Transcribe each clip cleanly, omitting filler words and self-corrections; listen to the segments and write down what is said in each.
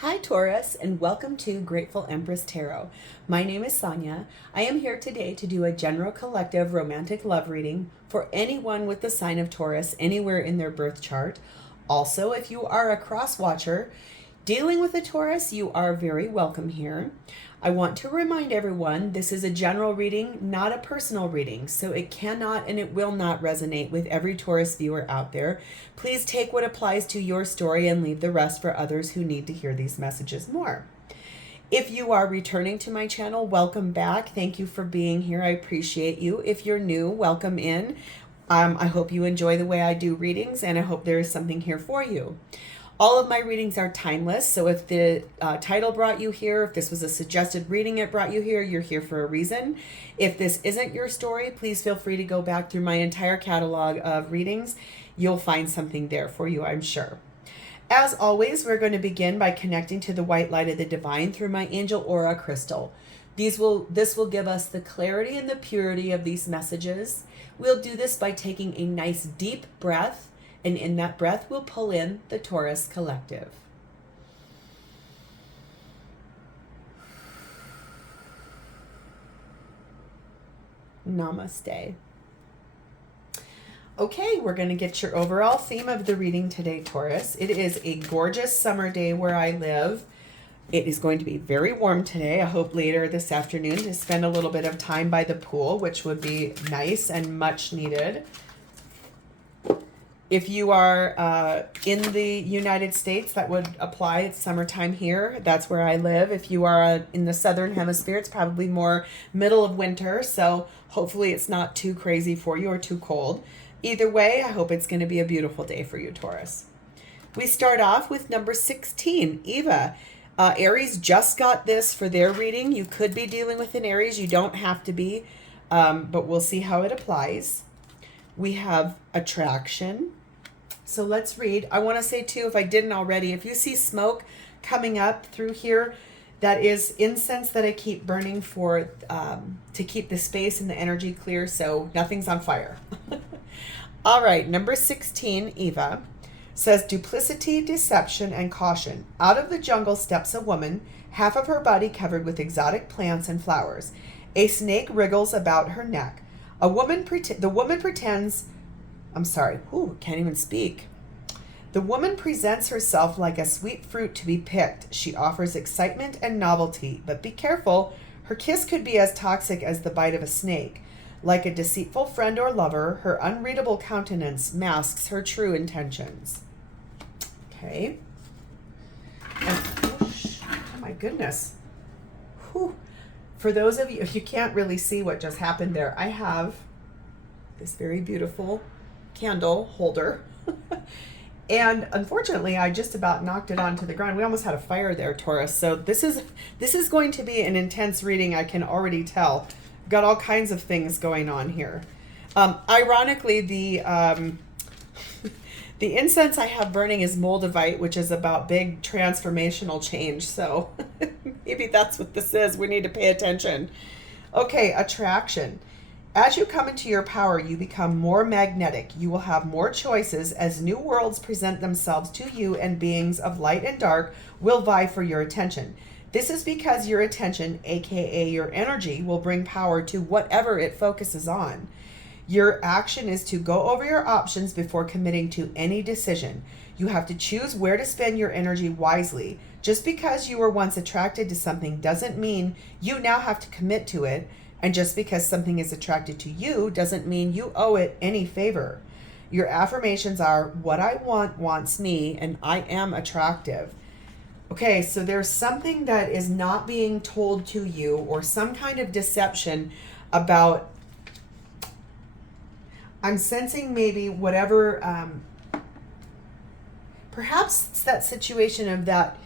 Hi Taurus, and welcome to Grateful Empress Tarot. My name is Sonia. I am here today to do a general collective romantic love reading for anyone with the sign of Taurus anywhere in their birth chart. Also, if you are a cross watcher dealing with a Taurus, you are very welcome here. I want to remind everyone this is a general reading, not a personal reading, so it cannot and it will not resonate with every Taurus viewer out there. Please take what applies to your story and leave the rest for others who need to hear these messages more. If you are returning to my channel, welcome back. Thank you for being here. I appreciate you. If you're new, welcome in. I hope you enjoy the way I do readings, and I hope there is something here for you. All of my readings are timeless, so if the title brought you here, if this was a suggested reading it brought you here, you're here for a reason. If this isn't your story, please feel free to go back through my entire catalog of readings. You'll find something there for you, I'm sure. As always, we're going to begin by connecting to the white light of the divine through my angel aura crystal. This will give us the clarity and the purity of these messages. We'll do this by taking a nice deep breath. And in that breath, we'll pull in the Taurus collective. Namaste. Okay, we're going to get your overall theme of the reading today, Taurus. It is a gorgeous summer day where I live. It is going to be very warm today. I hope later this afternoon to spend a little bit of time by the pool, which would be nice and much needed. If you are in the United States, that would apply. It's summertime here. That's where I live. If you are in the southern hemisphere, it's probably more middle of winter. So hopefully it's not too crazy for you or too cold. Either way, I hope it's going to be a beautiful day for you, Taurus. We start off with number 16, Eva. Aries just got this for their reading. You could be dealing with an Aries. You don't have to be, but we'll see how it applies. We have attraction. So let's read. I want to say too, if I didn't already, if you see smoke coming up through here, that is incense that I keep burning for to keep the space and the energy clear, so nothing's on fire. All right, number 16, Eva, says duplicity, deception, and caution. Out of the jungle steps a woman, half of her body covered with exotic plants and flowers. A snake wriggles about her neck. The woman pretends, can't even speak. The woman presents herself like a sweet fruit to be picked. She offers excitement and novelty, but be careful. Her kiss could be as toxic as the bite of a snake. Like a deceitful friend or lover, her unreadable countenance masks her true intentions. Okay. And, oh my goodness. Whew. For those of you, you can't really see what just happened there. I have this very beautiful candle holder. And unfortunately, I just about knocked it onto the ground. We almost had a fire there, Taurus. So this is going to be an intense reading, I can already tell. Got all kinds of things going on here. Ironically, the incense I have burning is Moldavite, which is about big transformational change. So maybe that's what this is. We need to pay attention. Okay, attraction. As you come into your power, you become more magnetic. You will have more choices as new worlds present themselves to you, and beings of light and dark will vie for your attention. This is because your attention, aka your energy, will bring power to whatever it focuses on. Your action is to go over your options before committing to any decision. You have to choose where to spend your energy wisely. Just because you were once attracted to something doesn't mean you now have to commit to it. And just because something is attracted to you doesn't mean you owe it any favor. Your affirmations are, what I want wants me, and I am attractive. Okay, so there's something that is not being told to you, or some kind of deception about, I'm sensing maybe whatever, perhaps it's that situation of that,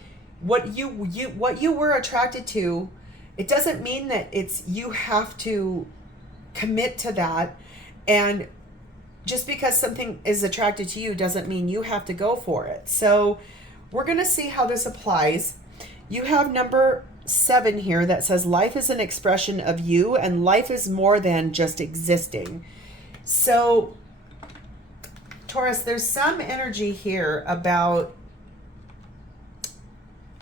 what you were attracted to. It doesn't mean that you have to commit to that. And just because something is attracted to you doesn't mean you have to go for it. So we're going to see how this applies. You have number 7 here that says life is an expression of you, and life is more than just existing. So Taurus, there's some energy here about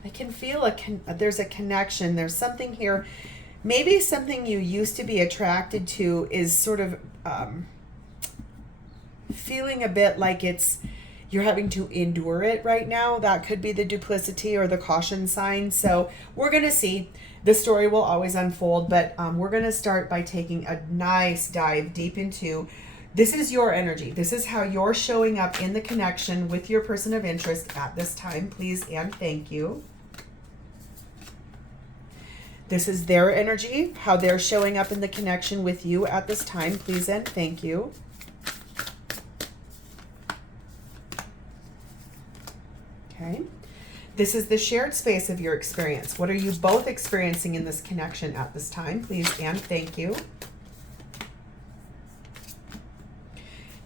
I can feel there's a connection. There's something here. Maybe something you used to be attracted to is sort of feeling a bit like you're having to endure it right now. That could be the duplicity or the caution sign. So we're going to see. The story will always unfold, but we're going to start by taking a nice dive deep into this is your energy. This is how you're showing up in the connection with your person of interest at this time. Please and thank you. This is their energy, how they're showing up in the connection with you at this time. Please and thank you. Okay. This is the shared space of your experience. What are you both experiencing in this connection at this time? Please and thank you.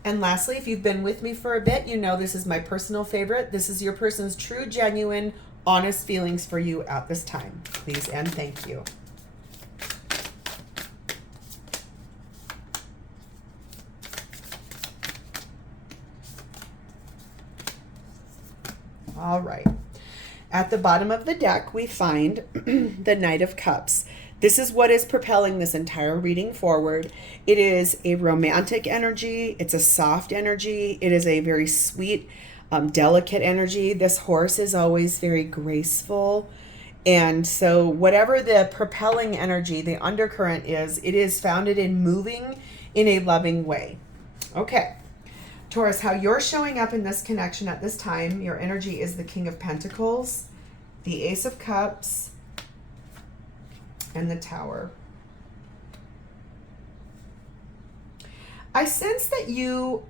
And lastly, if you've been with me for a bit, you know this is my personal favorite. This is your person's true, genuine, honest feelings for you at this time. Please and thank you. All right. At the bottom of the deck, we find the Knight of Cups. This is what is propelling this entire reading forward. It is a romantic energy. It's a soft energy. It is a very sweet, delicate energy. This horse is always very graceful. And so whatever the propelling energy, the undercurrent is, it is founded in moving in a loving way. Okay. Taurus, how you're showing up in this connection at this time, your energy is the King of Pentacles, the Ace of Cups, and the Tower. I sense that you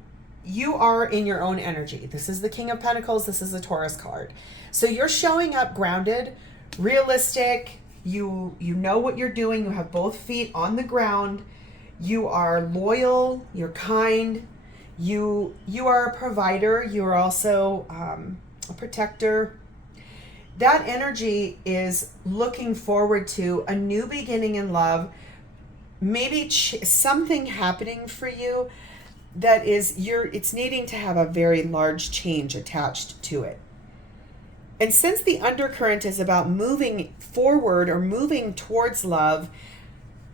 are in your own energy. This is the King of Pentacles. This is the Taurus card. So you're showing up grounded, realistic. You know what you're doing. You have both feet on the ground. You are loyal. You're kind. You are a provider. You are also a protector. That energy is looking forward to a new beginning in love. Maybe something happening for you that is it's needing to have a very large change attached to it. And since the undercurrent is about moving forward or moving towards love,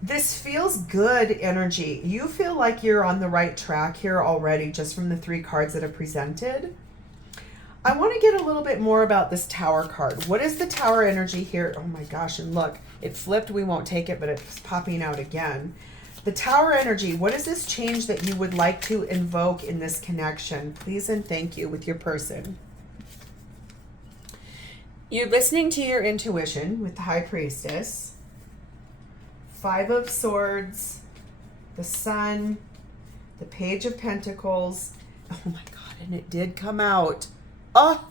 this feels good energy. You feel like you're on the right track here already just from the 3 cards that are presented. I want to get a little bit more about this Tower card. What is the Tower energy here? Oh my gosh, and look, it flipped. We won't take it, but it's popping out again. The Tower energy, what is this change that you would like to invoke in this connection? Please and thank you with your person. You're listening to your intuition with the High Priestess. 5 of Swords, the Sun, the Page of Pentacles. Oh my God, and it did come out. Oh,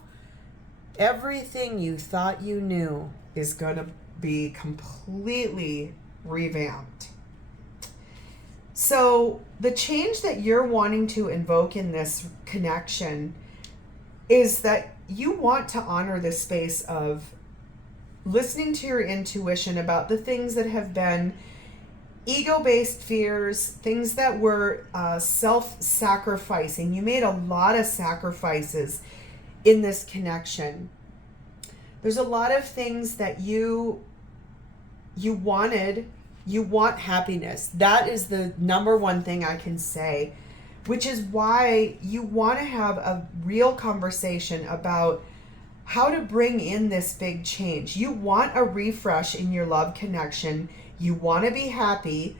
everything you thought you knew is going to be completely revamped. So the change that you're wanting to invoke in this connection is that you want to honor this space of listening to your intuition about the things that have been ego-based fears, things that were self-sacrificing. You made a lot of sacrifices in this connection. There's a lot of things that you wanted. You want happiness. That is the number one thing I can say, which is why you want to have a real conversation about how to bring in this big change. You want a refresh in your love connection. You want to be happy.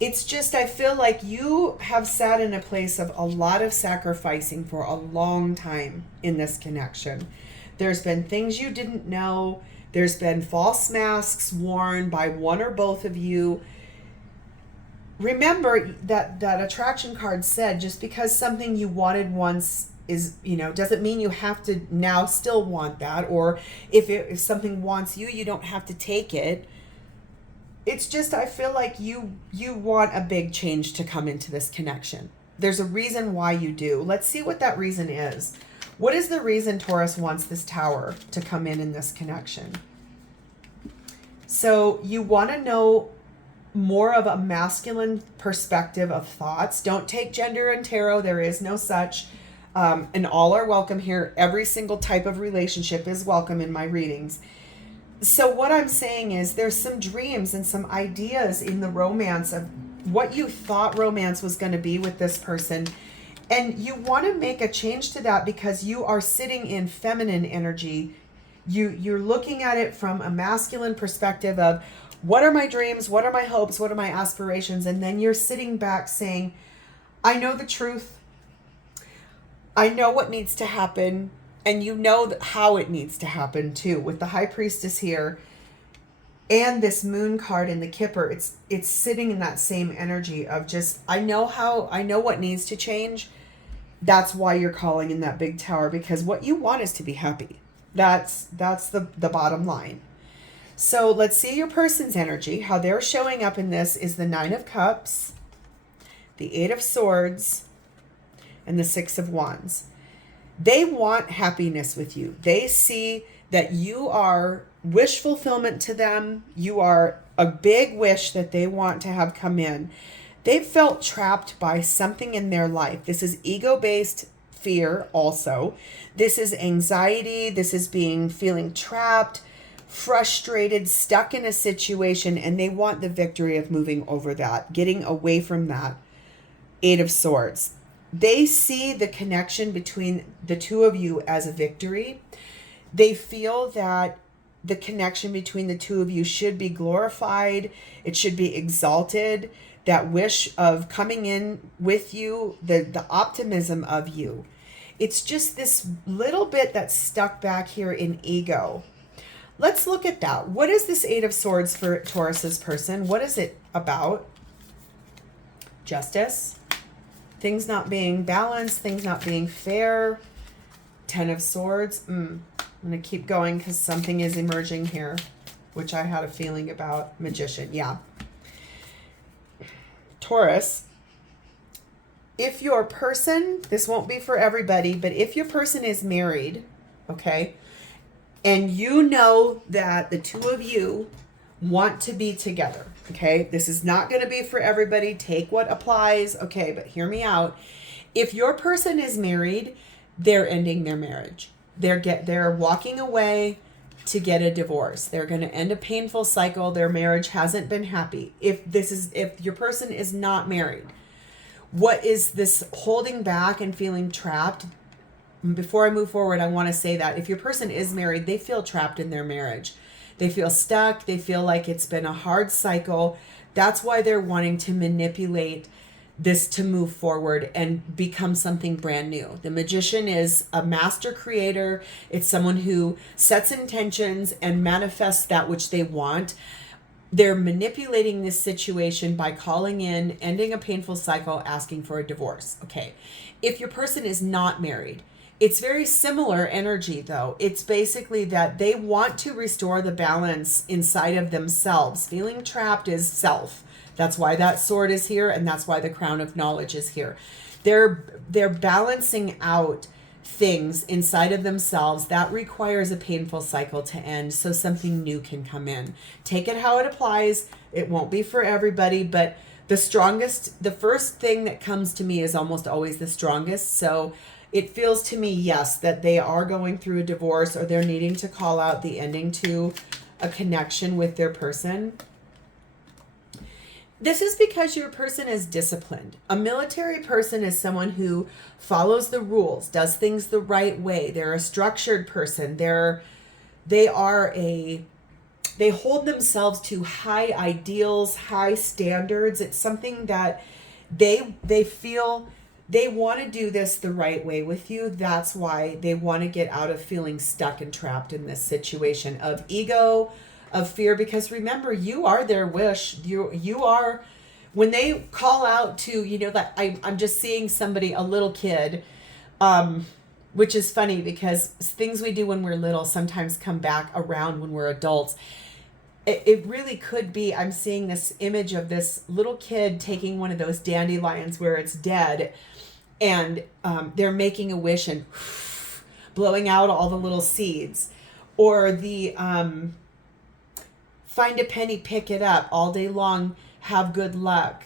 It's just, I feel like you have sat in a place of a lot of sacrificing for a long time in this connection. There's been things you didn't know. There's been false masks worn by one or both of you. Remember that attraction card said, just because something you wanted once is, doesn't mean you have to now still want that. Or if something wants you, you don't have to take it. It's just, I feel like you want a big change to come into this connection. There's a reason why you do. Let's see what that reason is. What is the reason Taurus wants this Tower to come in this connection? So you want to know more of a masculine perspective of thoughts. Don't take gender and tarot. There is no such. And all are welcome here. Every single type of relationship is welcome in my readings. So what I'm saying is there's some dreams and some ideas in the romance of what you thought romance was going to be with this person. And you want to make a change to that because you are sitting in feminine energy. You're looking at it from a masculine perspective of what are my dreams? What are my hopes? What are my aspirations? And then you're sitting back saying, I know the truth. I know what needs to happen. And you know how it needs to happen too. With the High Priestess here and this Moon card in the Kipper, it's sitting in that same energy of just, I know what needs to change. That's why you're calling in that big tower, because what you want is to be happy. That's the bottom line. So let's see your person's energy. How they're showing up in this is the 9 of Cups, the 8 of Swords, and the 6 of Wands. They want happiness with you. They see that you are wish fulfillment to them. You are a big wish that they want to have come in. They've felt trapped by something in their life. This is ego-based fear also. This is anxiety. This is feeling trapped, frustrated, stuck in a situation, and they want the victory of moving over that, getting away from that. 8 of Swords. They see the connection between the two of you as a victory. They feel that the connection between the two of you should be glorified. It should be exalted. That wish of coming in with you, the optimism of you. It's just this little bit that's stuck back here in ego. Let's look at that. What is this 8 of Swords for Taurus's person? What is it about? Justice. Things not being balanced, things not being fair. 10 of Swords. I'm going to keep going because something is emerging here, which I had a feeling about. Magician, yeah. Taurus, if your person, this won't be for everybody, but if your person is married, okay, and you know that the two of you want to be together, okay, this is not going to be for everybody. Take what applies, okay, but hear me out. If your person is married, they're ending their marriage. They're walking away to get a divorce. They're going to end a painful cycle. Their marriage hasn't been happy. If your person is not married, what is this holding back and feeling trapped? Before I move forward, I want to say that if your person is married, they feel trapped in their marriage. They feel stuck. They feel like it's been a hard cycle. That's why they're wanting to manipulate this to move forward and become something brand new. The Magician is a master creator. It's someone who sets intentions and manifests that which they want. They're manipulating this situation by calling in, ending a painful cycle, asking for a divorce. Okay. If your person is not married, it's very similar energy though. It's basically that they want to restore the balance inside of themselves. Feeling trapped is self. That's why that sword is here, and that's why the crown of knowledge is here. They're balancing out things inside of themselves. That requires a painful cycle to end so something new can come in. Take it how it applies. It won't be for everybody, but the first thing that comes to me is almost always the strongest. So it feels to me, yes, that they are going through a divorce or they're needing to call out the ending to a connection with their person. This is because your person is disciplined. A military person is someone who follows the rules, does things the right way. They're a structured person. They hold themselves to high ideals, high standards. It's something that they feel they want to do this the right way with you. That's why they want to get out of feeling stuck and trapped in this situation of ego, of fear, because remember, you are their wish. You are, when they call out to, that I'm just seeing somebody, a little kid, which is funny because things we do when we're little sometimes come back around when we're adults. It really could be, I'm seeing this image of this little kid taking one of those dandelions where it's dead, and they're making a wish and blowing out all the little seeds. Or the find a penny, pick it up, all day long, have good luck.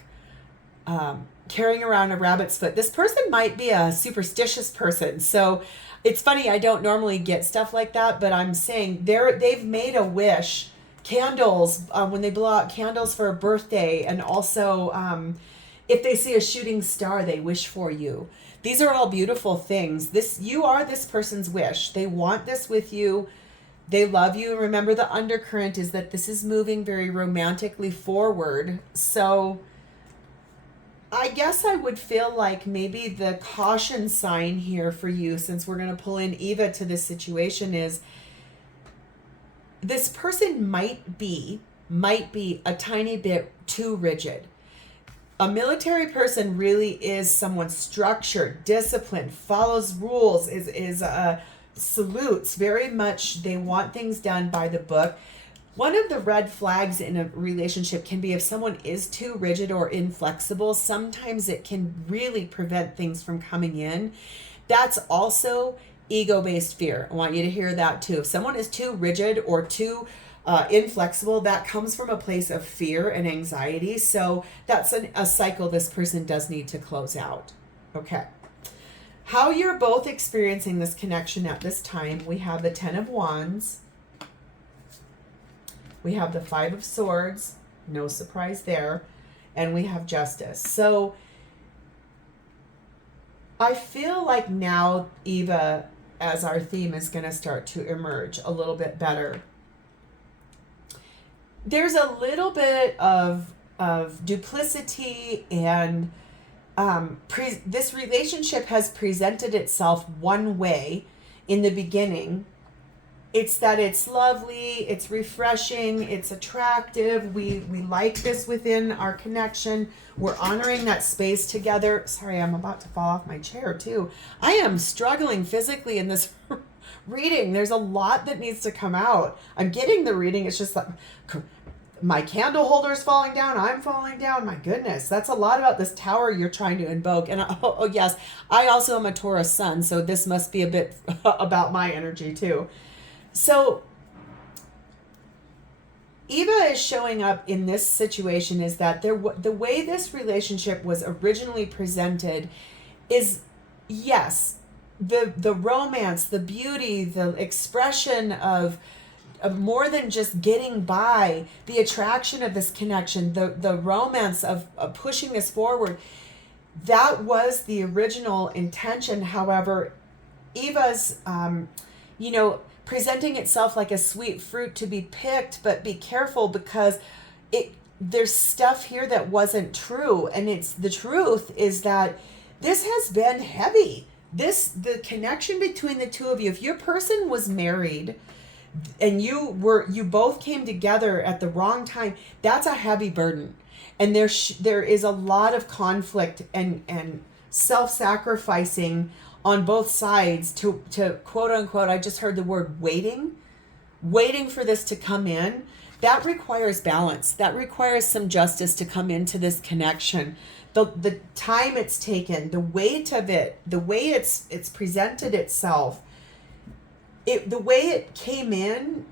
Carrying around a rabbit's foot. This person might be a superstitious person. So It's funny, I don't normally get stuff like that, but I'm saying they've made a wish. Candles, when they blow out candles for a birthday, and also if they see a shooting star, they wish for you. These are all beautiful things. You are this person's wish. They want this with you. They love you. Remember, the undercurrent is that this is moving very romantically forward. So I guess I would feel like maybe the caution sign here for you, since we're going to pull in Eva to this situation, is this person might be a tiny bit too rigid. A military person really is someone structured, disciplined, follows rules, is salutes very much. They want things done by the book. One of the red flags in a relationship can be if someone is too rigid or inflexible. Sometimes it can really prevent things from coming in. That's also ego-based fear. I want you to hear that too. If someone is too rigid or too inflexible, that comes from a place of fear and anxiety. So that's a cycle this person does need to close out. Okay. How you're both experiencing this connection at this time, we have the 10 of Wands. We have the 5 of Swords, no surprise there, and we have Justice. So I feel like now Eva, as our theme, is going to start to emerge a little bit better. There's a little bit of duplicity, and this relationship has presented itself one way in the beginning. It's that it's lovely, it's refreshing, it's attractive. We like this within our connection. We're honoring that space together. Sorry, I'm about to fall off my chair too. I am struggling physically in this reading. There's a lot that needs to come out. I'm getting the reading. It's just like my candle holder's falling down. I'm falling down. My goodness, that's a lot about this tower you're trying to invoke. And oh yes, I also am a Taurus sun, so this must be a bit about my energy too. So Eva is showing up in this situation is that the way this relationship was originally presented is, yes, the romance, the beauty, the expression of more than just getting by, the attraction of this connection, the romance of pushing this forward. That was the original intention. However, Eva's, presenting itself like a sweet fruit to be picked, but be careful because there's stuff here that wasn't true. And the truth is that this has been heavy. The connection between the two of you, if your person was married and you both came together at the wrong time, that's a heavy burden. And there is a lot of conflict and self-sacrificing on both sides to quote unquote, I just heard the word waiting for this to come in. That requires balance. That requires some justice to come into this connection. The time it's taken, the weight of it, the way it's presented itself, the way it came in,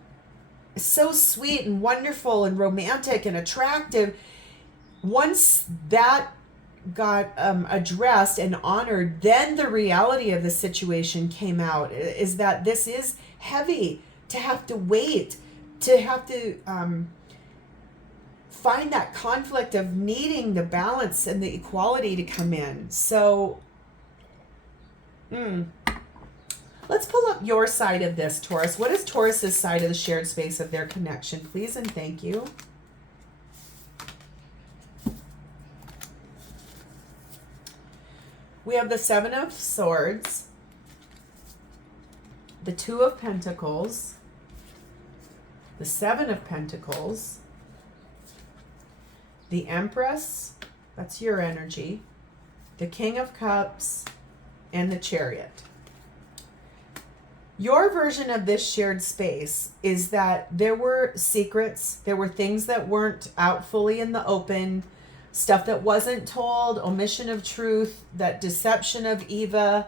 so sweet and wonderful and romantic and attractive. Once that got addressed and honored, then the reality of the situation came out, is that this is heavy to have to wait, to have to find that conflict of needing the balance and the equality to come in. So let's pull up your side of this, Taurus. What is Taurus's side of the shared space of their connection, please and thank you? We have the 7 of Swords, the 2 of Pentacles, the 7 of Pentacles, the Empress, that's your energy, the King of Cups, and the Chariot. Your version of this shared space is that there were secrets, there were things that weren't out fully in the open, stuff that wasn't told, omission of truth, that deception of Eva.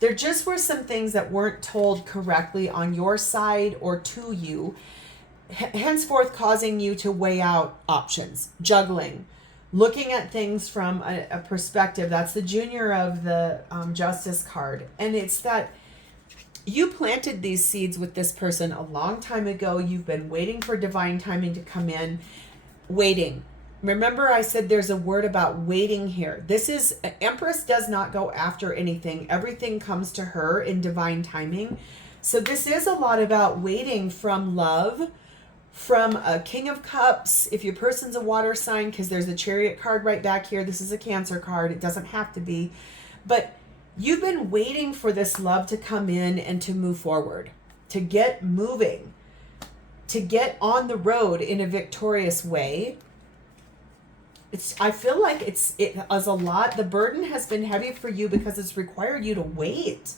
There just were some things that weren't told correctly on your side or to you, henceforth causing you to weigh out options, juggling, looking at things from a perspective. That's the junior of the Justice card. And it's that You planted these seeds with this person a long time ago. You've been waiting for divine timing to come in. Waiting. Remember I said there's a word about waiting here. This is, Empress does not go after anything. Everything comes to her in divine timing. So this is a lot about waiting from love, from a King of Cups, if your person's a water sign, because there's a Chariot card right back here. This is a Cancer card. It doesn't have to be. But you've been waiting for this love to come in and to move forward, to get moving, to get on the road in a victorious way. I feel like it is a lot. The burden has been heavy for you because it's required you to wait.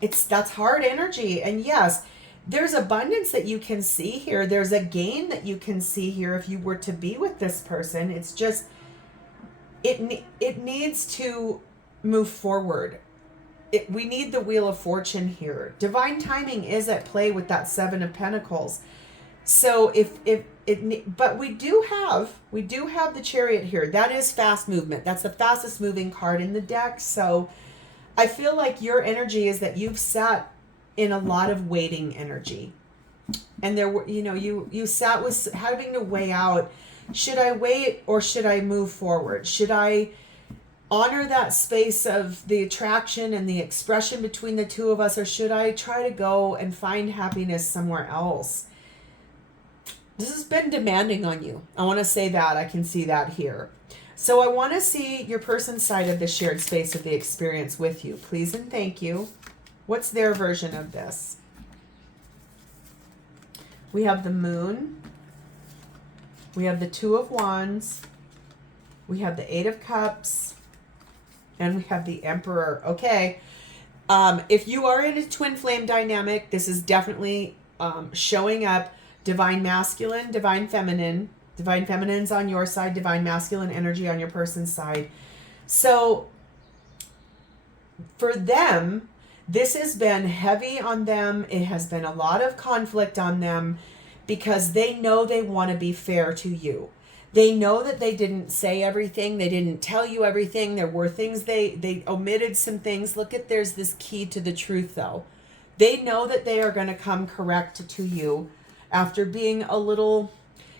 That's hard energy. And yes, there's abundance that you can see here. There's a gain that you can see here if you were to be with this person. It's just, it needs to move forward. We need the Wheel of Fortune here. Divine timing is at play with that Seven of Pentacles. So but we do have the Chariot here. That is fast movement. That's the fastest moving card in the deck. So I feel like your energy is that you've sat in a lot of waiting energy. And there were, you sat with having to weigh out, should I wait or should I move forward? Should I honor that space of the attraction and the expression between the two of us, or should I try to go and find happiness somewhere else? This has been demanding on you. I want to say that. I can see that here. So I want to see your person's side of the shared space of the experience with you. Please and thank you. What's their version of this? We have the Moon. We have the Two of Wands. We have the Eight of Cups. And we have the Emperor. Okay. If you are in a twin flame dynamic, this is definitely showing up. Divine masculine, divine feminine. Divine feminine's on your side, divine masculine energy on your person's side. So for them, this has been heavy on them. It has been a lot of conflict on them because they know they want to be fair to you. They know that they didn't say everything. They didn't tell you everything. There were things they omitted some things. Look at, there's this key to the truth though. They know that they are going to come correct to you after being a little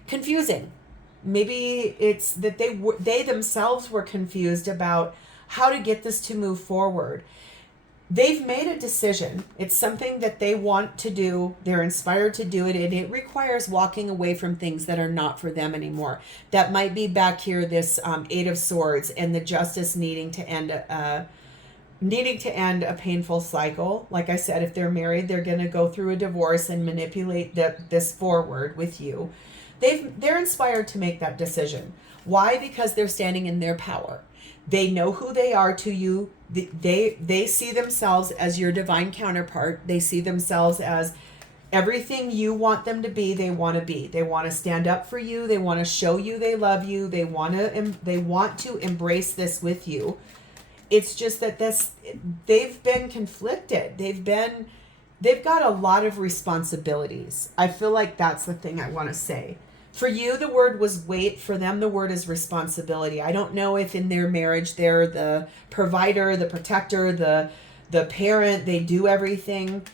confusing. Maybe it's that they themselves were confused about how to get this to move forward. They've made a decision. It's something that they want to do. They're inspired to do it, and it requires walking away from things that are not for them anymore. That might be back here, this Eight of Swords, and the Justice needing to end a painful cycle. Like I said, if they're married, they're going to go through a divorce and manipulate this forward with you. They're inspired to make that decision. Why? Because they're standing in their power. They know who they are to you. They see themselves as your divine counterpart. They see themselves as everything you want them to be. They want to be. They want to stand up for you. They want to show you they love you. They want to embrace this with you. It's just that they've been conflicted. They've got a lot of responsibilities. I feel like that's the thing I want to say. For you, the word was wait. For them, the word is responsibility. I don't know if in their marriage they're the provider, the protector, the parent, they do everything.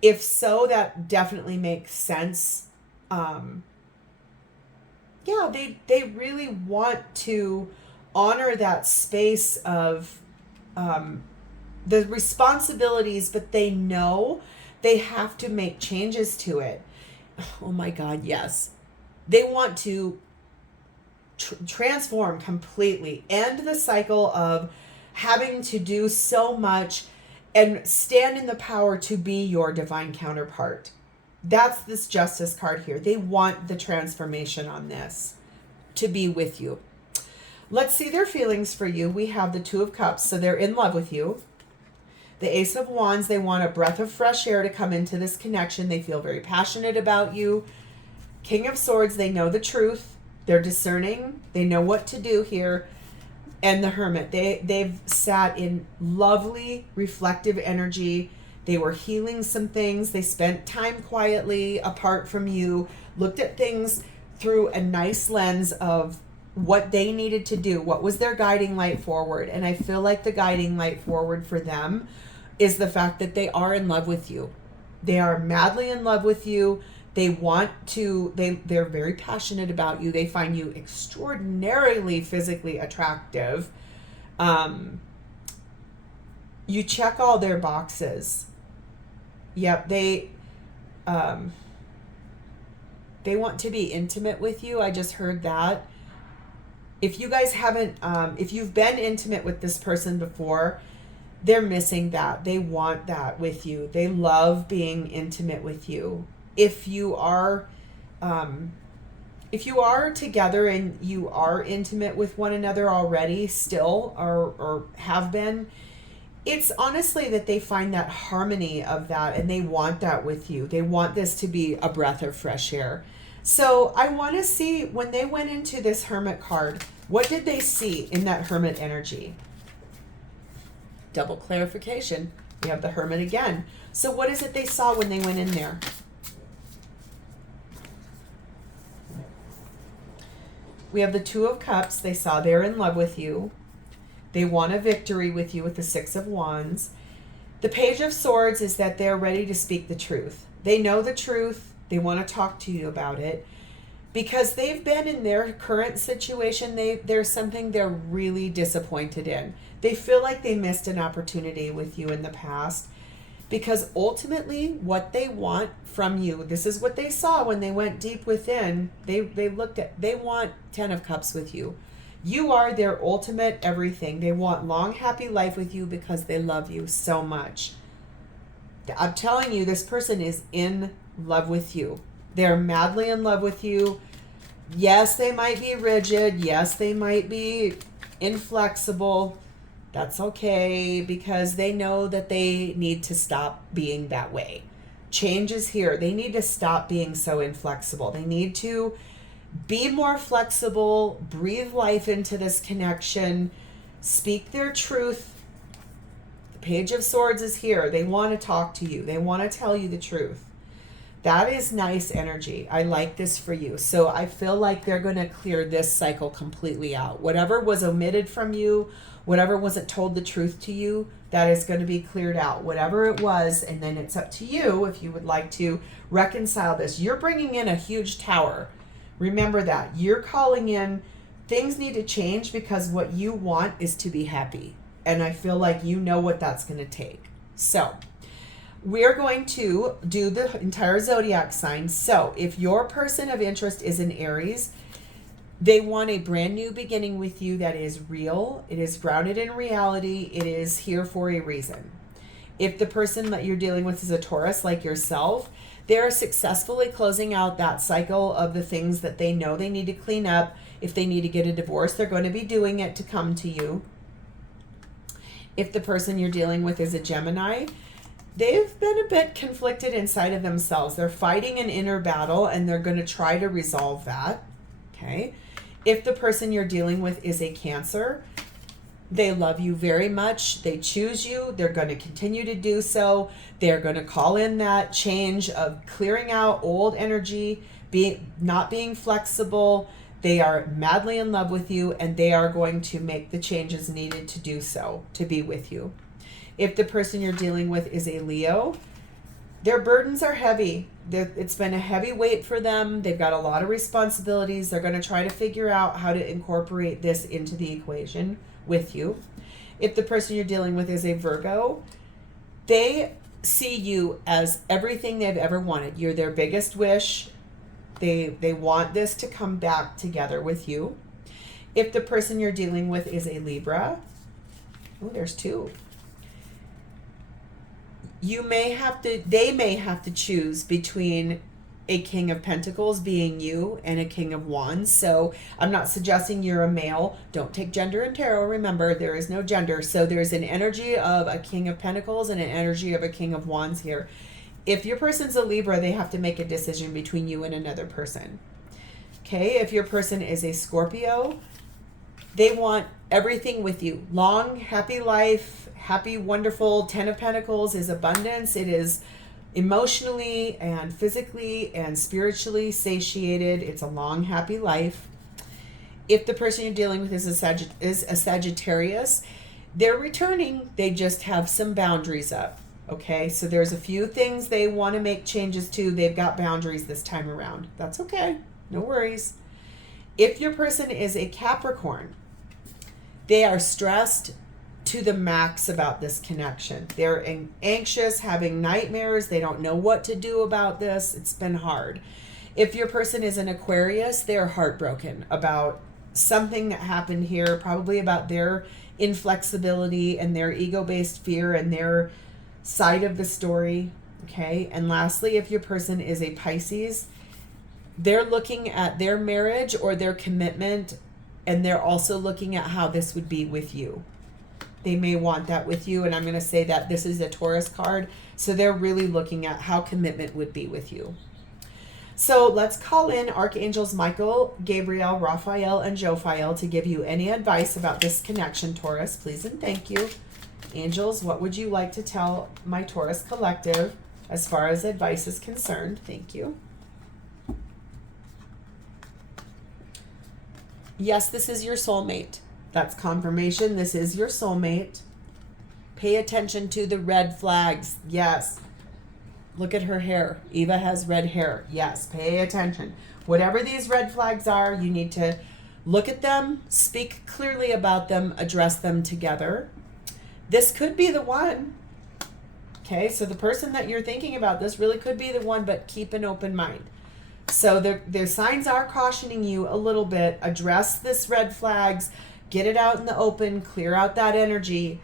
If so, that definitely makes sense. They really want to honor that space of the responsibilities, but they know they have to make changes to it. Oh my God, yes. They want to transform completely, end the cycle of having to do so much and stand in the power to be your divine counterpart. That's this Justice card here. They want the transformation on this to be with you. Let's see their feelings for you. We have the Two of Cups, so they're in love with you. The Ace of Wands, they want a breath of fresh air to come into this connection. They feel very passionate about you. King of Swords, they know the truth. They're discerning. They know what to do here. And the Hermit, they've sat in lovely, reflective energy. They were healing some things. They spent time quietly apart from you, looked at things through a nice lens of what they needed to do. What was their guiding light forward? And I feel like the guiding light forward for them is the fact that they are in love with you. They are madly in love with you. They want to, they're very passionate about you. They find you extraordinarily physically attractive. You check all their boxes. Yep, they want to be intimate with you. I just heard that. If you guys haven't, if you've been intimate with this person before, they're missing that. They want that with you. They love being intimate with you. If you are together and you are intimate with one another already still, or have been, it's honestly that they find that harmony of that and they want that with you. They want this to be a breath of fresh air. So I want to see, when they went into this Hermit card, what did they see in that Hermit energy? Double clarification. We have the Hermit again. So what is it they saw when they went in there? We have the Two of Cups. They saw they're in love with you. They want a victory with you with the Six of Wands. The Page of Swords is that they're ready to speak the truth. They know the truth. They want to talk to you about it. Because they've been in their current situation, there's something they're really disappointed in. They feel like they missed an opportunity with you in the past. Because ultimately, what they want from you, this is what they saw when they went deep within. They want 10 of Cups with you. You are their ultimate everything. They want long, happy life with you because they love you so much. I'm telling you, this person is in love with you. They're madly in love with you. Yes, they might be rigid. Yes, they might be inflexible. That's okay, because they know that they need to stop being that way. Change is here. They need to stop being so inflexible. They need to be more flexible, breathe life into this connection, speak their truth. The Page of Swords is here. They want to talk to you. They want to tell you the truth. That is nice energy. I like this for you. So I feel like they're going to clear this cycle completely out. Whatever was omitted from you, whatever wasn't told the truth to you, that is going to be cleared out. Whatever it was, and then it's up to you if you would like to reconcile this. You're bringing in a huge tower. Remember that. You're calling in, things need to change because what you want is to be happy. And I feel like you know what that's going to take. So we're going to do the entire zodiac sign. So if your person of interest is in Aries, they want a brand new beginning with you that is real. It is grounded in reality. It is here for a reason. If the person that you're dealing with is a Taurus like yourself, they're successfully closing out that cycle of the things that they know they need to clean up. If they need to get a divorce, they're going to be doing it to come to you. If the person you're dealing with is a Gemini, they've been a bit conflicted inside of themselves. They're fighting an inner battle and they're going to try to resolve that. Okay. If the person you're dealing with is a Cancer, they love you very much. They choose you. They're going to continue to do so. They're going to call in that change of clearing out old energy, not being flexible. They are madly in love with you, and they are going to make the changes needed to do so, to be with you. If the person you're dealing with is a Leo, their burdens are heavy. It's been a heavy weight for them. They've got a lot of responsibilities. They're going to try to figure out how to incorporate this into the equation with you. If the person you're dealing with is a Virgo, they see you as everything they've ever wanted. You're their biggest wish. They want this to come back together with you. If the person you're dealing with is a Libra, oh, there's two. They may have to choose between a King of Pentacles being you and a King of Wands. So I'm not suggesting you're a male. Don't take gender in tarot. Remember, there is no gender. So there's an energy of a King of Pentacles and an energy of a King of Wands here. If your person's a Libra, they have to make a decision between you and another person. Okay, if your person is a Scorpio, they want everything with you. Long, happy life, happy, wonderful. 10 of Pentacles is abundance. It is emotionally and physically and spiritually satiated. It's a long, happy life. If the person you're dealing with is a Sagittarius, They're returning. They just have some boundaries up. Okay, so there's a few things they want to make changes to. They've got boundaries this time around. That's okay. No worries. If your person is a Capricorn, they are stressed to the max about this connection. They're anxious, having nightmares. They don't know what to do about this. It's been hard. If your person is an Aquarius, they're heartbroken about something that happened here, probably about their inflexibility and their ego-based fear and their side of the story. Okay. And lastly, if your person is a Pisces, they're looking at their marriage or their commitment, and they're also looking at how this would be with you. They may want that with you, and I'm going to say that this is a Taurus card, so they're really looking at how commitment would be with you. So let's call in Archangels Michael, Gabriel, Raphael, and Jophiel to give you any advice about this connection, Taurus. Please and thank you. Angels, what would you like to tell my Taurus collective as far as advice is concerned? Thank you. Yes, this is your soulmate. That's confirmation. This is your soulmate. Pay attention to the red flags. Yes. Look at her hair. Eva has red hair. Yes, pay attention. Whatever these red flags are, you need to look at them, speak clearly about them, address them together. This could be the one. Okay, so the person that you're thinking about, this really could be the one, but keep an open mind. So their signs are cautioning you a little bit. Address this red flags. Get it out in the open. Clear out that energy.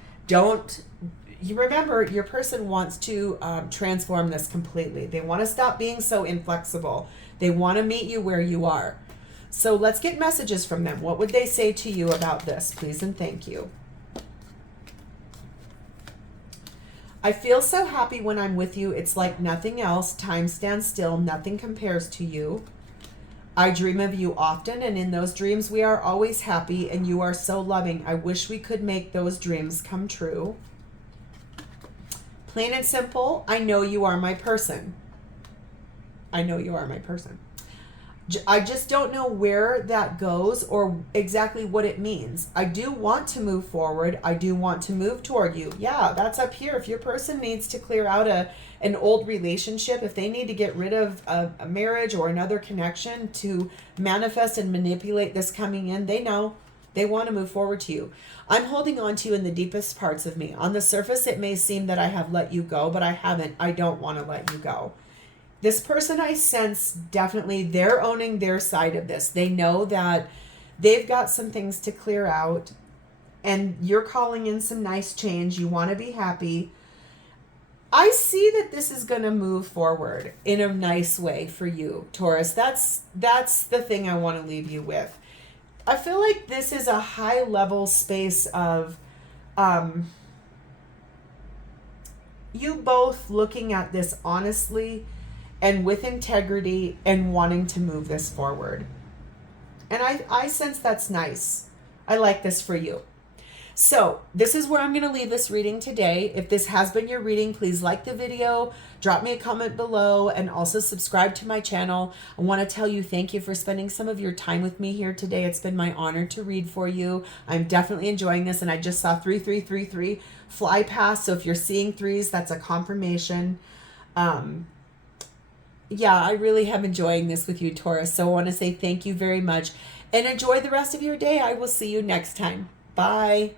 You remember, your person wants to transform this completely. They want to stop being so inflexible. They want to meet you where you are. So let's get messages from them. What would they say to you about this? Please and thank you. I feel so happy when I'm with you. It's like nothing else. Time stands still. Nothing compares to you. I dream of you often, and in those dreams we are always happy, and you are so loving. I wish we could make those dreams come true. Plain and simple, I know you are my person. I know you are my person. I just don't know where that goes or exactly what it means. I do want to move forward. I do want to move toward you. Yeah, that's up here. If your person needs to clear out an old relationship, if they need to get rid of a marriage or another connection to manifest and manipulate this coming in, they know. They want to move forward to you. I'm holding on to you in the deepest parts of me. On the surface, it may seem that I have let you go, but I haven't. I don't want to let you go. This person, I sense, definitely they're owning their side of this. They know that they've got some things to clear out, and you're calling in some nice change. You want to be happy. I see that this is going to move forward in a nice way for you, Taurus. That's the thing I want to leave you with. I feel like this is a high level space of you both looking at this honestly and with integrity and wanting to move this forward. And I sense that's nice. I like this for you. So this is where I'm going to leave this reading today. If this has been your reading, please like the video, drop me a comment below, and also subscribe to my channel. I want to tell you thank you for spending some of your time with me here today. It's been my honor to read for you. I'm definitely enjoying this, and I just saw 3333 fly past. So if you're seeing threes, that's a confirmation. Yeah, I really am enjoying this with you, Taurus. So I want to say thank you very much and enjoy the rest of your day. I will see you next time. Bye.